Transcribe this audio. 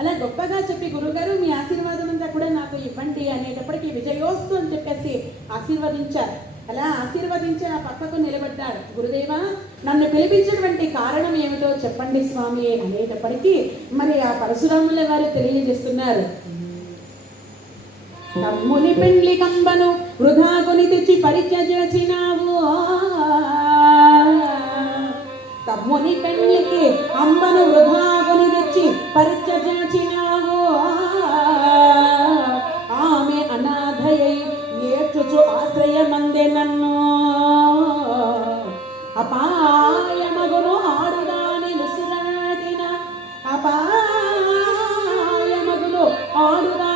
అలా గొప్పగా చెప్పి గురుగారు మీ ఆశీర్వాదం అంతా కూడా నాకు ఇవ్వండి అనేటప్పటికీ విజయోస్తు అని చెప్పేసి ఆశీర్వదించారు. అలా ఆశీర్వదించి ఆ పక్కకు నిలబడ్డాడు. గురుదేవా నన్ను పిలిపించినటువంటి కారణం ఏమిటో చెప్పండి స్వామి అనేటప్పటికీ మరి ఆ పరశురాముల వారు తెలియజేస్తున్నారు. తమ్ముని పెండ్లి కంబను వృధా కొని తెచ్చి చేసినావు తమ్ముని పెండ్లికి అంబను వృధా ಮುಂದೆ ನನ್ನ ಅಪಾಯ ಮಗನು ಆಡುತ್ತಾನೆ ನುಸಿರಾಡಿನ ಅಪಾಯ ಮಗನು ಆಡುತ್ತಾನೆ